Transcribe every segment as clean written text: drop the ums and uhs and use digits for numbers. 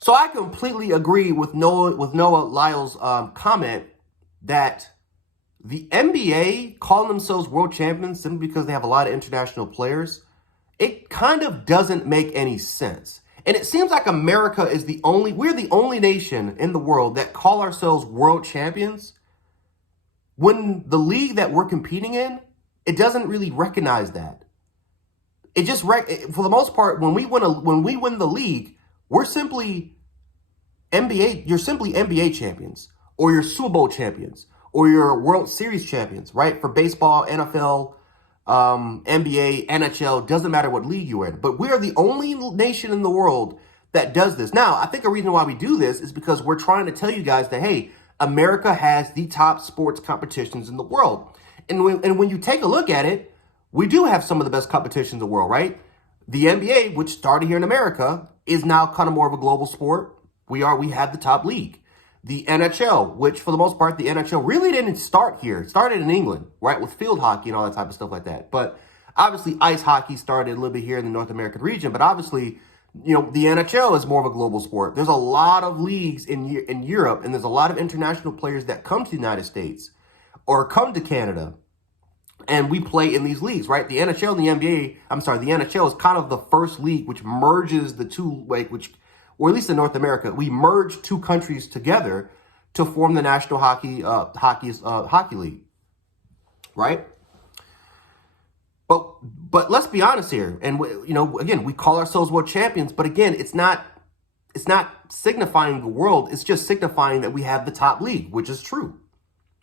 So I completely agree with Noah Lyles' comment that the NBA calling themselves world champions simply because they have a lot of international players, it kind of doesn't make any sense. And it seems like America is we're the only nation in the world that call ourselves world champions when the league that we're competing in, it doesn't really recognize that. It just, for the most part, when we win the league, we're simply you're simply NBA champions, or you're Super Bowl champions, or you're World Series champions, right? For baseball, NFL, NBA, NHL, doesn't matter what league you're in. But we are the only nation in the world that does this. Now, I think a reason why we do this is because we're trying to tell you guys that, hey, America has the top sports competitions in the world. And when you take a look at it, we do have some of the best competitions in the world, right? The NBA, which started here in America, is now kind of more of a global sport. We have the top league. The NHL, which for the most part, the NHL really didn't start here. It started in England, right? With field hockey and all that type of stuff like that. But obviously ice hockey started a little bit here in the North American region. But obviously, the NHL is more of a global sport. There's a lot of leagues in Europe, and there's a lot of international players that come to the United States or come to Canada. And we play in these leagues, right? The NHL and the NBA, the NHL is kind of the first league which merges the two, or at least in North America, we merge two countries together to form the National Hockey League, right? But let's be honest here, and again, we call ourselves world champions, but again, it's not signifying the world. It's just signifying that we have the top league, which is true.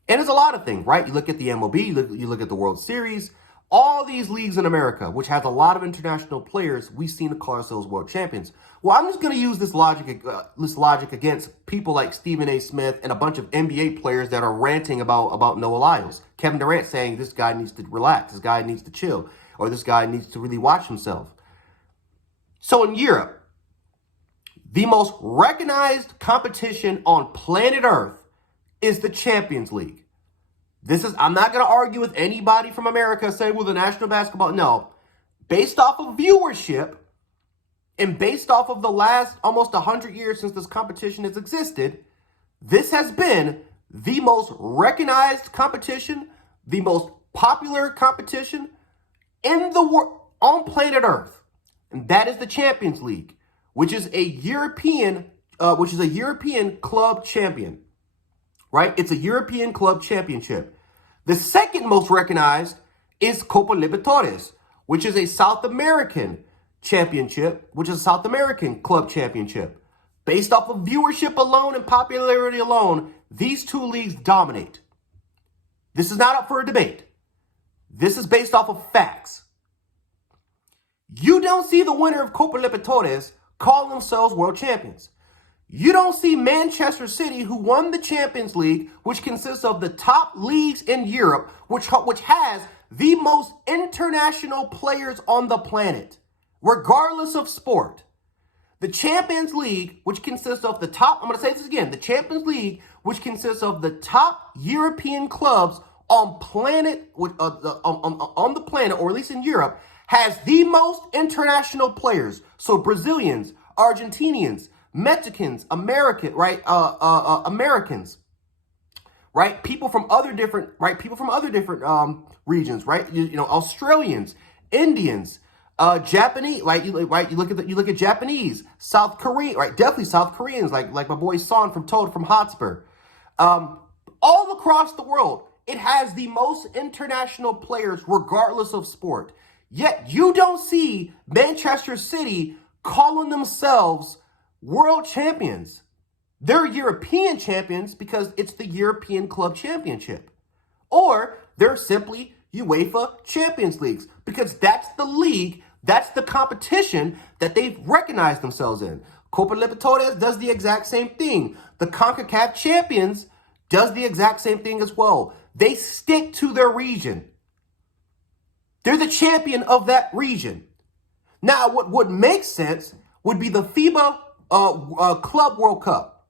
And it's a lot of things, right? You look at the MLB, you look at the World Series, all these leagues in America, which has a lot of international players, we seem to call ourselves world champions. Well, I'm just going to use this logic against people like Stephen A. Smith and a bunch of NBA players that are ranting about Noah Lyles. Kevin Durant saying this guy needs to relax, this guy needs to chill, or this guy needs to really watch himself. So in Europe, the most recognized competition on planet Earth is the Champions League. I'm not going to argue with anybody from America saying, well, the national basketball. No. Based off of viewership and based off of the last almost 100 years since this competition has existed, this has been the most recognized competition, the most popular competition in the world on planet Earth. And that is the Champions League, which is a European club champion. Right? It's a European club championship. The second most recognized is Copa Libertadores, which is a South American championship, which is a South American club championship. Based off of viewership alone and popularity alone, these two leagues dominate. This is not up for a debate. This is based off of facts. You don't see the winner of Copa Libertadores call themselves world champions. You don't see Manchester City, who won the Champions League, which consists of the top leagues in Europe, which has the most international players on the planet, regardless of sport. The Champions League, which consists of the top, I'm going to say this again, the Champions League, which consists of the top European clubs on the planet, or at least in Europe, has the most international players. So Brazilians, Argentinians, Mexicans, Americans, right? People from other different regions, right? Australians, Indians, Japanese, right? You look at Japanese, South Korean, right? Definitely South Koreans, like my boy Son from Hotspur. All across the world, it has the most international players, regardless of sport. Yet you don't see Manchester City calling themselves world champions. They're European champions because it's the European Club Championship. Or they're simply UEFA Champions Leagues because that's the league, that's the competition that they've recognized themselves in. Copa Libertadores does the exact same thing. The CONCACAF Champions does the exact same thing as well. They stick to their region. They're the champion of that region. Now, what would make sense would be the FIBA Club World Cup,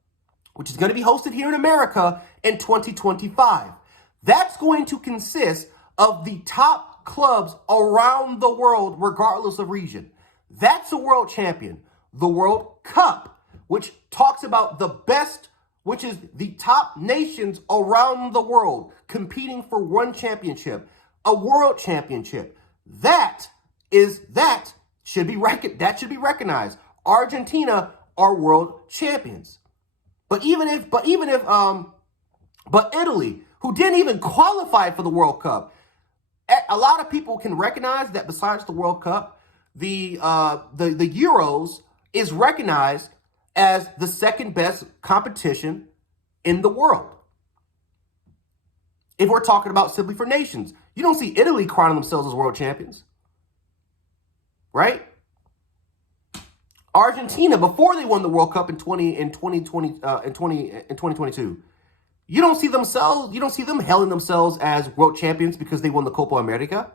which is going to be hosted here in America in 2025. That's going to consist of the top clubs around the world, regardless of region. That's a world champion. The World Cup, which talks about the best, which is the top nations around the world competing for one championship, a world championship. That should be recognized. Argentina are world champions. But Italy, who didn't even qualify for the World Cup, a lot of people can recognize that besides the World Cup, the Euros is recognized as the second best competition in the world. If we're talking about simply for nations, you don't see Italy crowning themselves as world champions, right? Argentina, before they won the World Cup in 2022, you don't see them hailing themselves as world champions because they won the Copa America.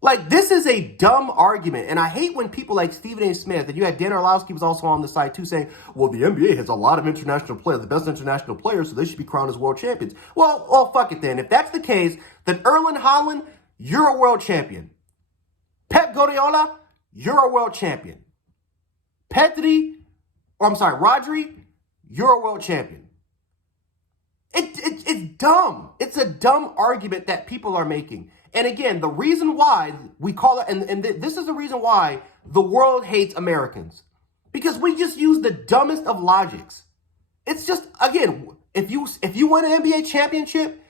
Like, this is a dumb argument, and I hate when people like Stephen A. Smith, and you had Dan Orlowski was also on the side too, saying, well, the NBA has a lot of international players, the best international players, so they should be crowned as world champions. Well, fuck it then. If that's the case, then Erling Haaland, you're a world champion. Pep Guardiola, you're a world champion. Rodri, you're a world champion. It's dumb. It's a dumb argument that people are making. And again, the reason why we call it, and this is the reason why the world hates Americans. Because we just use the dumbest of logics. It's just, again, if you win an NBA championship,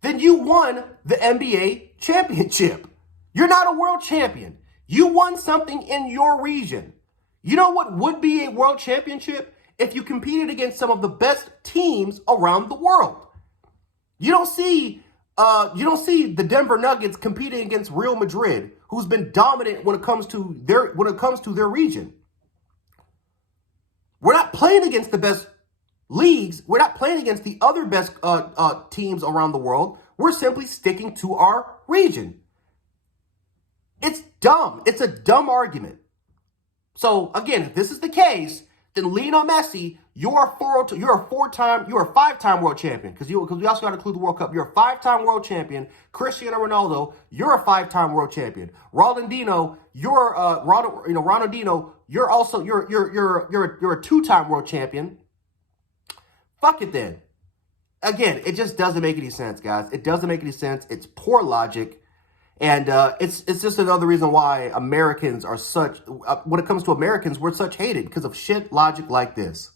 then you won the NBA championship. You're not a world champion. You won something in your region. You know what would be a world championship? If you competed against some of the best teams around the world. You don't see the Denver Nuggets competing against Real Madrid, who's been dominant when it comes to their region. We're not playing against the best leagues. We're not playing against the other best teams around the world. We're simply sticking to our region. It's dumb. It's a dumb argument. So again, if this is the case, then Lionel Messi, you're a five-time world champion, because we also got to include the World Cup. You're a five-time world champion. Cristiano Ronaldo, you're a five-time world champion. Ronaldinho, you're a two-time world champion. Fuck it then. Again, it just doesn't make any sense, guys. It doesn't make any sense. It's poor logic. And it's just another reason why Americans are when it comes to Americans, we're such hated because of shit logic like this.